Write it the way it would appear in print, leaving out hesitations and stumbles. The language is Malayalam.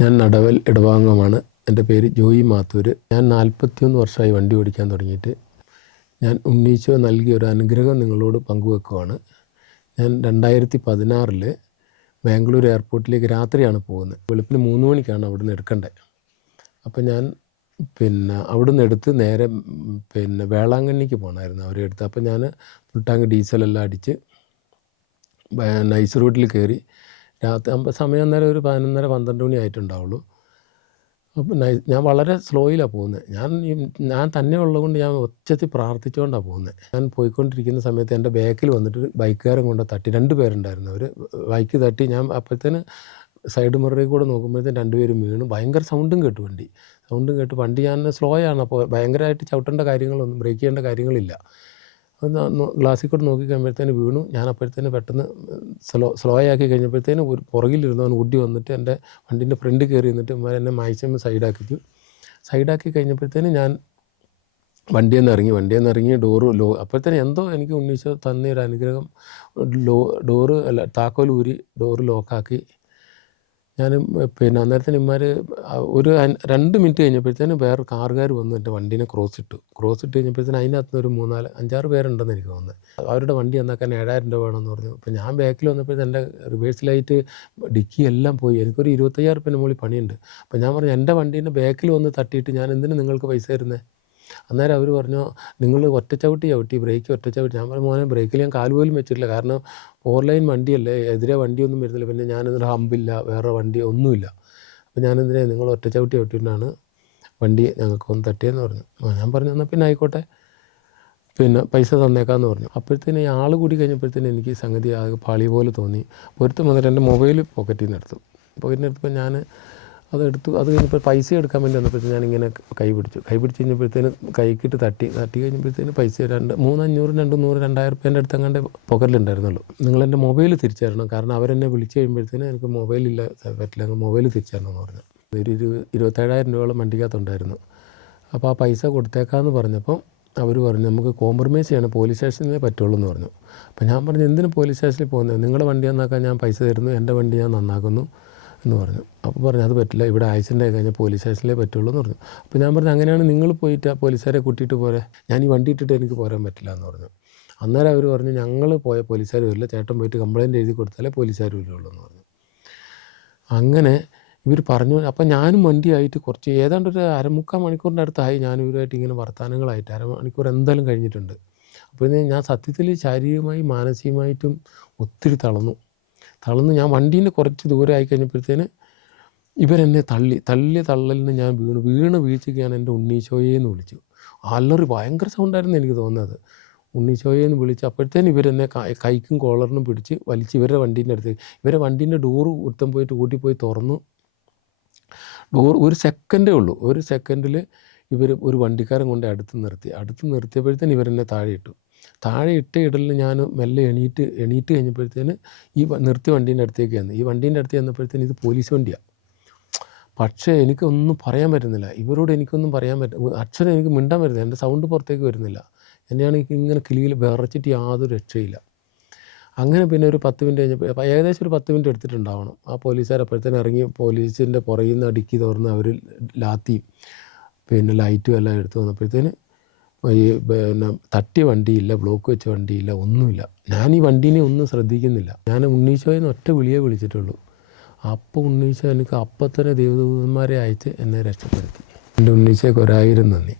ഞാൻ നടവൽ ഇടവാങ്ങമാണ്. എൻ്റെ പേര് ജോയി മാത്തൂർ. ഞാൻ 41 വർഷമായി വണ്ടി ഓടിക്കാൻ തുടങ്ങിയിട്ട്. ഞാൻ ഉണ്ണീശോ നൽകിയ ഒരു അനുഗ്രഹം നിങ്ങളോട് പങ്കുവെക്കുവാണ്. ഞാൻ 2016 ബാംഗ്ലൂർ എയർപോർട്ടിലേക്ക് രാത്രിയാണ് പോകുന്നത്. വെളുപ്പിന് 3 മണിക്കാണ് അവിടുന്ന് എടുക്കേണ്ടത്. അപ്പോൾ ഞാൻ അവിടുന്ന് എടുത്ത് നേരെ വേളാങ്കണ്ണിക്ക് പോകണമായിരുന്നു അവരെടുത്ത്. അപ്പോൾ ഞാൻ ഫുൾ ടാങ്ക് ഡീസലെല്ലാം അടിച്ച് നൈസ് റോഡിൽ കയറി. രാത്രി സമയം അന്നേരം ഒരു 11:30-12 മണി ആയിട്ടുണ്ടാവുള്ളൂ. അപ്പം ഞാൻ വളരെ സ്ലോയിലാണ് പോകുന്നത്. ഞാൻ തന്നെ ഉള്ളതുകൊണ്ട് ഞാൻ ഒച്ചത്തിൽ പ്രാർത്ഥിച്ചുകൊണ്ടാണ് പോകുന്നത്. ഞാൻ പോയിക്കൊണ്ടിരിക്കുന്ന സമയത്ത് എൻ്റെ ബാക്കിൽ വന്നിട്ട് ബൈക്കുകാരൻ കൊണ്ട് തട്ടി. 2 പേരുണ്ടായിരുന്നു. അവർ ബൈക്ക് തട്ടി. ഞാൻ അപ്പോഴത്തേന് സൈഡ് മിററിൽ കൂടെ നോക്കുമ്പോഴത്തേന് 2 പേരും വീണു. ഭയങ്കര സൗണ്ടും കേട്ടു. വണ്ടി ഞാൻ സ്ലോ ആണ്. അപ്പോൾ ഭയങ്കരമായിട്ട് ചവിട്ടേണ്ട കാര്യങ്ങളൊന്നും, ബ്രേക്ക് ചെയ്യേണ്ട കാര്യങ്ങളില്ല. ഗ്ലാസ്സിൽ കൂടെ നോക്കി കഴിയുമ്പോഴത്തേന് വീണു. ഞാൻ അപ്പോഴത്തേന് പെട്ടെന്ന് സ്ലോ ആക്കി കഴിഞ്ഞപ്പോഴത്തേന് ഒരു പുറകിലിരുന്നവൻ ഓടി വന്നിട്ട് എൻ്റെ വണ്ടീൻ്റെ ഫ്രണ്ട് കയറി നിന്നിട്ട് എന്നെ മാക്സിമം സൈഡാക്കി കഴിഞ്ഞപ്പോഴത്തേന് ഞാൻ വണ്ടിയിൽ നിന്ന് ഇറങ്ങി ഡോറ് അപ്പോഴത്തേന് എന്തോ എനിക്ക് ഉണ്ണീശോ തന്നൊരു അനുഗ്രഹം. താക്കോൽ ഊരി ഡോറ് ലോക്കാക്കി. ഞാൻ അന്നേരത്തിന് ഇവന്മാർ ഒരു 2 മിനിറ്റ് കഴിഞ്ഞപ്പോഴത്തേന് വേറെ കാറുകാർ വന്ന് എൻ്റെ വണ്ടീനെ ക്രോസ് ഇട്ട് കഴിഞ്ഞപ്പോഴത്തേന് അതിനകത്ത് ഒരു 5-6 പേരുണ്ടെന്ന് എനിക്ക് തോന്നുന്നത്. അവരുടെ വണ്ടി നന്നാക്കാൻ 7,000 രൂപ വേണമെന്ന് പറഞ്ഞു. അപ്പോൾ ഞാൻ ബാക്കിൽ വന്നപ്പോഴത്തേന് എൻ്റെ റിവേഴ്സ് ലൈറ്റ്, ഡിക്കി എല്ലാം പോയി. എനിക്കൊരു 25,000 രൂപേൻ്റെ മുകളിൽ പണിയുണ്ട്. അപ്പോൾ ഞാൻ പറഞ്ഞു, എൻ്റെ വണ്ടീൻ്റെ ബാക്കിൽ വന്ന് തട്ടിയിട്ട് ഞാൻ എന്തിനു നിങ്ങൾക്ക് പൈസ തരുന്നത്? അന്നേരം അവർ പറഞ്ഞു, നിങ്ങൾ ഒറ്റച്ചവിട്ടി ബ്രേക്ക് ഒറ്റച്ചവിട്ടി. ഞാൻ പറഞ്ഞു, മോനെ ബ്രേക്കിൽ ഞാൻ കാല് പോലും വെച്ചിട്ടില്ല. കാരണം 4 ലൈൻ വണ്ടിയല്ലേ, എതിരെ വണ്ടിയൊന്നും വരുന്നില്ല. പിന്നെ ഞാനെന്നിട്ട് ഹമ്പില്ല, വേറെ വണ്ടി ഒന്നുമില്ല. അപ്പോൾ ഞാനെന്തിനാ നിങ്ങൾ ഒറ്റച്ചവിട്ടിട്ടാണ് വണ്ടി ഞങ്ങൾക്കൊന്ന് തട്ടിയെന്ന് പറഞ്ഞു. ഞാൻ പറഞ്ഞു, എന്നാൽ പിന്നെ ആയിക്കോട്ടെ, പൈസ തന്നേക്കാമെന്ന് പറഞ്ഞു. അപ്പോഴത്തേന് ഈ ആൾ കൂടി കഴിഞ്ഞപ്പോഴത്തേന് എനിക്ക് സംഗതി ആകെ പാളി പോലെ തോന്നി. പൊരുത്തം വന്നിട്ട് എൻ്റെ മൊബൈൽ പോക്കറ്റിൽ നിന്ന് എടുത്തപ്പോൾ ഞാൻ അതെടുത്തു. അത് കഴിഞ്ഞപ്പോൾ പൈസ എടുക്കാൻ വേണ്ടി വന്നപ്പോഴത്തേന് ഞാനിങ്ങനെ കൈ പിടിച്ചു കഴിഞ്ഞപ്പോഴത്തേന് കൈക്കിട്ട് തട്ടി കഴിഞ്ഞപ്പോഴത്തേന് പൈസ 500, 200, 2,000 രൂപേൻ്റെ അടുത്ത് പോക്കറ്റിലുണ്ടായിരുന്നുള്ളൂ. നിങ്ങളെൻ്റെ മൊബൈൽ തിരിച്ചു തരണം, കാരണം അവരെന്നെ വിളിച്ച് കഴിയുമ്പോഴത്തേന് എനിക്ക് മൊബൈലില്ല, പറ്റില്ല, മൊബൈൽ തിരിച്ചു തരണം എന്ന് പറഞ്ഞു. ഒരു 27,000 രൂപയോളം വണ്ടിക്കകത്തുണ്ടായിരുന്നു. അപ്പോൾ ആ പൈസ കൊടുത്തേക്കാമെന്ന് പറഞ്ഞപ്പോൾ അവർ പറഞ്ഞു, നമുക്ക് കോംപ്രമൈസ് ചെയ്യണം, പോലീസ് സ്റ്റേഷനിലേ പറ്റുള്ളൂ എന്ന് പറഞ്ഞു. അപ്പോൾ ഞാൻ പറഞ്ഞു, എന്തിനും പോലീസ് സ്റ്റേഷനിൽ പോകുന്നത്? നിങ്ങളുടെ വണ്ടി നന്നാക്കാൻ ഞാൻ പൈസ തരുന്നു, എൻ്റെ വണ്ടി ഞാൻ നന്നാക്കുന്നു എന്ന് പറഞ്ഞു. അപ്പോൾ പറഞ്ഞു, അത് പറ്റില്ല, ഇവിടെ ആക്സിഡൻ്റ് ആയി കഴിഞ്ഞാൽ പോലീസ് സ്റ്റേഷനിലേ പറ്റുള്ളൂ എന്ന് പറഞ്ഞു. അപ്പോൾ ഞാൻ പറഞ്ഞു, അങ്ങനെയാണ് നിങ്ങൾ പോയിട്ട് പോലീസുകാരെ കൂട്ടിയിട്ട് പോരെ, ഞാൻ ഈ വണ്ടി ഇട്ടിട്ട് എനിക്ക് പോരാൻ പറ്റില്ല എന്ന് പറഞ്ഞു. അന്നേരം അവർ പറഞ്ഞു, ഞങ്ങൾ പോയ പോലീസുകാർ വരില്ല, ചേട്ടൻ പോയിട്ട് കംപ്ലയിൻറ്റ് എഴുതി കൊടുത്താലേ പോലീസുകാർ വരുള്ളൂ എന്ന് പറഞ്ഞു. അങ്ങനെ ഇവർ പറഞ്ഞു. അപ്പം ഞാനും വണ്ടിയായിട്ട് കുറച്ച് ഏതാണ്ട് ഒരു 3/4 മണിക്കൂറിൻ്റെ അടുത്തായി ഞാൻ ഇവരുമായിട്ട് ഇങ്ങനെ വർത്തമാനങ്ങളായിട്ട്. 1/2 മണിക്കൂർ എന്തായാലും കഴിഞ്ഞിട്ടുണ്ട്. അപ്പോൾ ഞാൻ സത്യത്തിൽ ശാരീരികമായി മാനസികമായിട്ടും ഒത്തിരി തളർന്നു. ഞാൻ വണ്ടീൻ്റെ കുറച്ച് ദൂരം ആയി കഴിഞ്ഞപ്പോഴത്തേന് ഇവരെന്നെ തള്ളലിന് ഞാൻ വീഴ്ചയ്ക്ക് ഞാൻ എൻ്റെ ഉണ്ണീശോയെന്ന് വിളിച്ചു. അല്ലറി ഭയങ്കര സൗണ്ടായിരുന്നു എനിക്ക് തോന്നുന്നത്. ഉണ്ണീശോയെന്ന് വിളിച്ച് അപ്പോഴത്തേന് ഇവരെന്നെ കൈക്കും കോളറിനും പിടിച്ച് വലിച്ച് ഇവരുടെ വണ്ടീൻ്റെ അടുത്തേക്ക്, ഇവരുടെ വണ്ടീൻ്റെ ഡോറ് ഒരുത്തം പോയിട്ട് കൂട്ടിപ്പോയി തുറന്നു. ഒരു സെക്കൻഡേ ഉള്ളൂ. ഒരു സെക്കൻഡിൽ ഇവർ ഒരു വണ്ടിക്കാരൻ കൊണ്ട് അടുത്ത് നിർത്തിയപ്പോഴത്തേന് ഇവരെന്നെ താഴെ ഇടലിൽ ഞാൻ മെല്ലെ എണീറ്റ് കഴിഞ്ഞപ്പോഴത്തേന് ഈ നിർത്തിയ വണ്ടീൻ്റെ അടുത്തേക്ക് വന്നു. ഈ വണ്ടീൻ്റെ അടുത്ത് ചെന്നപ്പോഴത്തേന് ഇത് പോലീസ് വണ്ടിയാണ്. പക്ഷേ എനിക്കൊന്നും പറയാൻ പറ്റുന്നില്ല. ഇവരോട് എനിക്കൊന്നും പറയാൻ അക്ഷരം എനിക്ക് മിണ്ടാൻ പറ്റുന്നില്ല. എൻ്റെ സൗണ്ട് പുറത്തേക്ക് വരുന്നില്ല. എന്നെയാണെങ്കിൽ ഇങ്ങനെ കിളിയിൽ വിറച്ചിട്ട് യാതൊരു രക്ഷയില്ല. അങ്ങനെ പിന്നെ ഒരു 10 മിനിറ്റ് കഴിഞ്ഞപ്പോൾ, ഏകദേശം ഒരു 10 മിനിറ്റ് എടുത്തിട്ടുണ്ടാവണം. ആ പോലീസുകാർ അപ്പോഴത്തേനും ഇറങ്ങി പോലീസിൻ്റെ പുറകിൽ നിന്ന് അടുക്കി തുറന്ന് അവർ ലാത്തിയും ലൈറ്റും എല്ലാം എടുത്ത് വന്നപ്പോഴത്തേന് ഈ തട്ടിയ വണ്ടിയില്ല, ബ്ലോക്ക് വെച്ച വണ്ടിയില്ല, ഒന്നുമില്ല. ഞാൻ ഈ വണ്ടീനെ ഒന്നും ശ്രദ്ധിക്കുന്നില്ല. ഞാൻ ഉണ്ണീശോയെന്ന് ഒറ്റ വിളിയേ വിളിച്ചിട്ടുള്ളൂ. അപ്പോൾ ഉണ്ണീശോ എനിക്ക് അപ്പം തന്നെ ദൈവദൂതന്മാരെ അയച്ച് എന്നെ രക്ഷപ്പെടുത്തി. എൻ്റെ ഉണ്ണീശോയ്ക്ക് 1000 നന്ദി.